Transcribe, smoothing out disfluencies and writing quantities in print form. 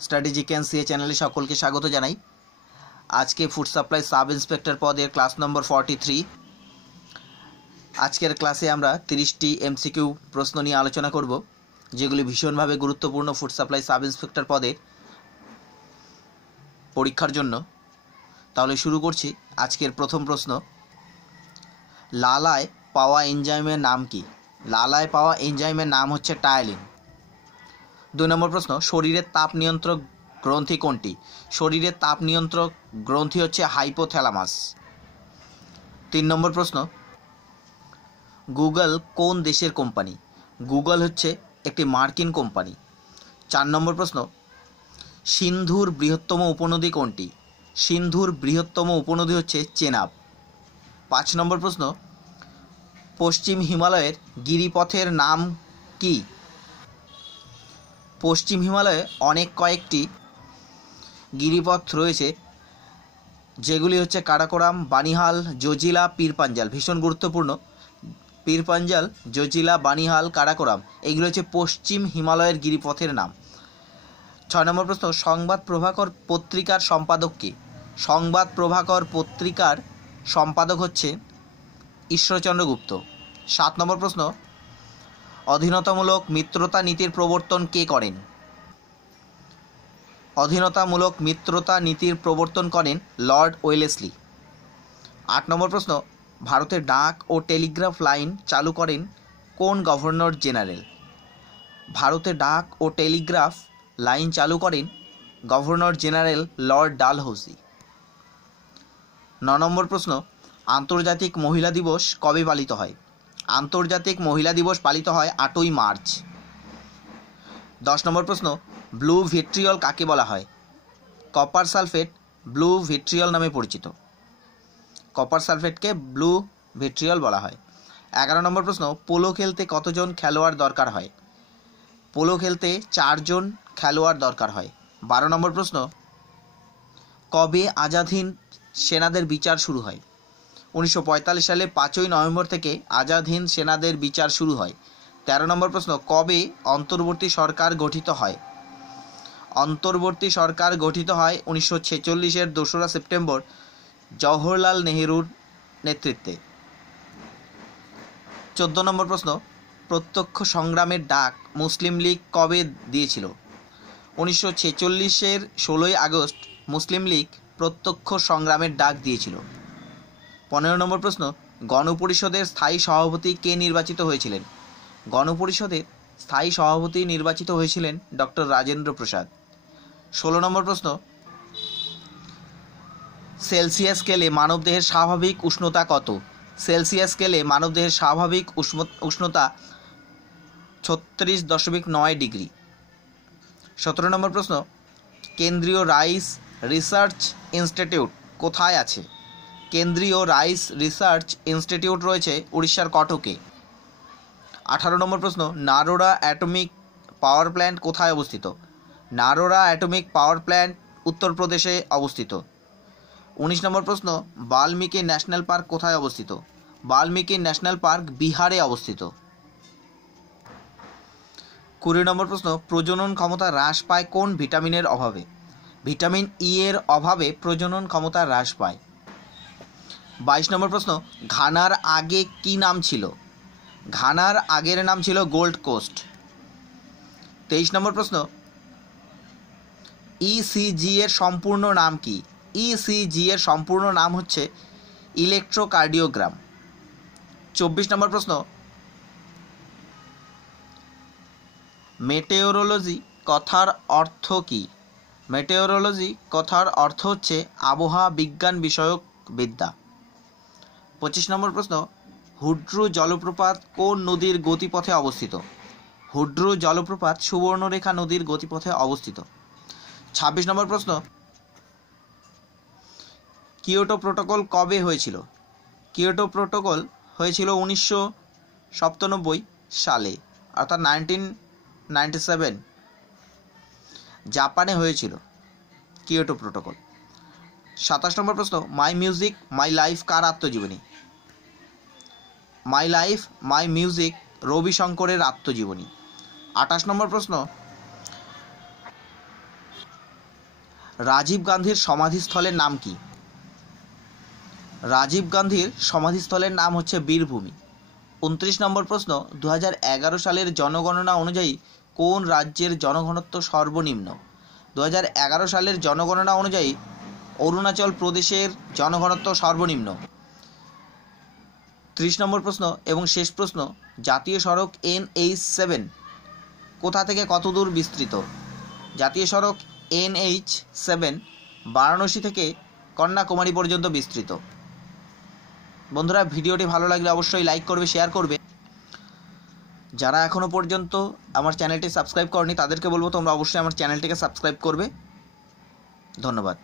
Study জিকেন CA চ্যানেলে সকলকে স্বাগত জানাই। আজকে ফুড সাপ্লাই সাব ইন্সপেক্টর পদের ক্লাস নম্বর 43। আজকের ক্লাসে আমরা 30টি এমসিকিউ প্রশ্ন নিয়ে আলোচনা করব, যেগুলি ভীষণভাবে গুরুত্বপূর্ণ ফুড সাপ্লাই সাব ইন্সপেক্টর পদের পরীক্ষার জন্য। তাহলে শুরু করছি। আজকের প্রথম প্রশ্ন, লালায় পাওয়া এনজাইমের নাম কি? লালায় পাওয়া এনজাইমের নাম হচ্ছে টায়ালিন। 2 নম্বর প্রশ্ন, শরীরের তাপ নিয়ন্ত্রক গ্রন্থি কোনটি? শরীরের তাপ নিয়ন্ত্রক গ্রন্থি হচ্ছে হাইপোথ্যালামাস। 3 নম্বর প্রশ্ন, গুগল কোন দেশের কোম্পানি? গুগল হচ্ছে একটি মার্কিন কোম্পানি। 4 নম্বর প্রশ্ন, সিন্ধুর বৃহত্তম উপনদী কোনটি? সিন্ধুর বৃহত্তম উপনদী হচ্ছে চেনাব। 5 নম্বর প্রশ্ন, পশ্চিম হিমালয়ের গিরিপথের নাম কি? পশ্চিম হিমালয়ে অনেক কয়েকটি গিরিপথ রয়েছে, যেগুলি হচ্ছে কারাকোরাম, বানিহাল, জজিলা, পীরপাঞ্জাল। ভীষণ গুরুত্বপূর্ণ। পীরপাঞ্জাল, জজিলা, বানিহাল, কারাকোরাম এগুলো হচ্ছে পশ্চিম হিমালয়ের গিরিপথের নাম। 6 নম্বর প্রশ্ন, সংবাদ প্রভাকর পত্রিকার সম্পাদক কে? সংবাদ প্রভাকর পত্রিকার সম্পাদক হচ্ছে ঈশ্বরচন্দ্র গুপ্ত। 7 নম্বর প্রশ্ন, অধীনতামূলক মিত্রতা নীতির প্রবর্তন কে করেন? অধীনতামূলক মিত্রতা নীতির প্রবর্তন করেন লর্ড ওয়েলেসলি। 8 নম্বর প্রশ্ন, ভারতের ডাক ও টেলিগ্রাফ লাইন চালু করেন কোন গভর্নর জেনারেল? ভারতের ডাক ও টেলিগ্রাফ লাইন চালু করেন গভর্নর জেনারেল লর্ড ডালহৌসি। 9 নম্বর প্রশ্ন, আন্তর্জাতিক মহিলা দিবস কবে পালিত হয়? আন্তর্জাতিক মহিলা দিবস পালিত হয় 8ই মার্চ। 10 নম্বর প্রশ্ন, ব্লু ভিট্রিয়ল কাকে বলা হয়? কপার সালফেট ব্লু ভিট্রিয়ল নামে পরিচিত। কপার সালফেটকে ব্লু ভিট্রিয়ল বলা হয়। 11 নম্বর প্রশ্ন, পোলো খেলতে কতজন খেলোয়াড় দরকার হয়? পোলো খেলতে 4 জন খেলোয়াড় দরকার হয়। 12 নম্বর প্রশ্ন, কবে আজাদ হিন্দ সেনাদের বিচার শুরু হয়? 1945 সালে 5ই নভেম্বর থেকে আজাদ হিন্দ সেনাদের বিচার শুরু হয়। 13 নম্বর প্রশ্ন, কবে অন্তর্বর্তী সরকার গঠিত হয়? অন্তর্বর্তী সরকার গঠিত হয় 1946-এর 2রা সেপ্টেম্বর জওহরলাল নেহেরুর নেতৃত্বে। 14 নম্বর প্রশ্ন, প্রত্যক্ষ সংগ্রামের ডাক মুসলিম লীগ কবে দিয়েছিল? 1946-এর 16ই আগস্ট মুসলিম লীগ প্রত্যক্ষ সংগ্রামের ডাক দিয়েছিল। 15 নম্বর প্রশ্ন, গণপরিষদের স্থায়ী সভাপতি কে নির্বাচিত হয়েছিলেন? গণপরিষদের স্থায়ী সভাপতি নির্বাচিত হয়েছিলেন ডক্টর রাজেন্দ্র প্রসাদ। 16 নম্বর প্রশ্ন, সেলসিয়াস স্কেলে মানবদেহের স্বাভাবিক উষ্ণতা কত? সেলসিয়াস স্কেলে মানবদেহের স্বাভাবিক উষ্ণতা 36.9 ডিগ্রি। 17 নম্বর প্রশ্ন, কেন্দ্রীয় রাইস রিসার্চ ইনস্টিটিউট কোথায় আছে? কেন্দ্রীয় রাইস রিসার্চ ইনস্টিটিউট রয়েছে উড়িষ্যার কটকে। 18 নম্বর প্রশ্ন, নারোরা অ্যাটমিক পাওয়ার প্ল্যান্ট কোথায় অবস্থিত? নারোরা অ্যাটমিক পাওয়ার প্ল্যান্ট উত্তরপ্রদেশে অবস্থিত। 19 নম্বর প্রশ্ন, বাল্মীকি ন্যাশনাল পার্ক কোথায় অবস্থিত? বাল্মীকি ন্যাশনাল পার্ক বিহারে অবস্থিত। 20 নম্বর প্রশ্ন, প্রজনন ক্ষমতা হ্রাস পায় কোন ভিটামিনের অভাবে? ভিটামিন ই এর অভাবে প্রজনন ক্ষমতা হ্রাস পায়। 22 নম্বর প্রশ্ন, ঘানার আগে কি নাম ছিল? ঘানার আগের নাম ছিল গোল্ড কোস্ট। 23 নম্বর প্রশ্ন, ইসিজি এর সম্পূর্ণ নাম কি? ইসিজি এর সম্পূর্ণ নাম হচ্ছে ইলেকট্রোকার্ডিওগ্রাম। 24 নম্বর প্রশ্ন, মেটেওরোলজি কথার অর্থ কি? মেটেওরোলজি কথার অর্থ হচ্ছে আবহাওয়া বিজ্ঞান বিষয়ক বিদ্যা। 25 নম্বর প্রশ্ন, হুড্রু জলপ্রপাত কোন নদীর গতিপথে অবস্থিত? হুড্রু জলপ্রপাত সুবর্ণরেখা নদীর গতিপথে অবস্থিত। 26 নম্বর প্রশ্ন, কিয়োটো প্রোটোকল কবে হয়েছিল? কিয়োটো প্রোটোকল হয়েছিল 1997 সালে, অর্থাৎ 1997 জাপানে হয়েছিল কিয়োটো প্রোটোকল। 27 নম্বর প্রশ্ন, মাই মিউজিক মাই লাইফ কার আত্মজীবনী? মাই লাইফ মাই মিউজিক রবি শঙ্করের আত্মজীবনী। 28 নম্বর প্রশ্ন, রাজীব গান্ধীর সমাধিস্থলের নাম কি? রাজীব গান্ধীর সমাধিস্থলের নাম হচ্ছে বীরভূমি। 29 নম্বর প্রশ্ন, 2011 সালের জনগণনা অনুযায়ী কোন রাজ্যের জনঘনত্ব সর্বনিম্ন? 2011 সালের জনগণনা অনুযায়ী অরুণাচল প্রদেশের জনঘনত্ব সর্বনিম্ন। 30 নম্বর প্রশ্ন এবং শেষ প্রশ্ন, জাতীয় সড়ক NH7 কোথা থেকে কত দূর বিস্তৃত? জাতীয় সড়ক NH7 বারাণসী থেকে কন্যাকুমারী পর্যন্ত বিস্তৃত। বন্ধুরা, ভিডিওটি ভালো লাগলে অবশ্যই লাইক করবে, শেয়ার করবে। যারা এখনও পর্যন্ত আমার চ্যানেলটি সাবস্ক্রাইব করেনি তাদেরকে বলবো তোমরা অবশ্যই আমার চ্যানেলটিকে সাবস্ক্রাইব করবে। ধন্যবাদ।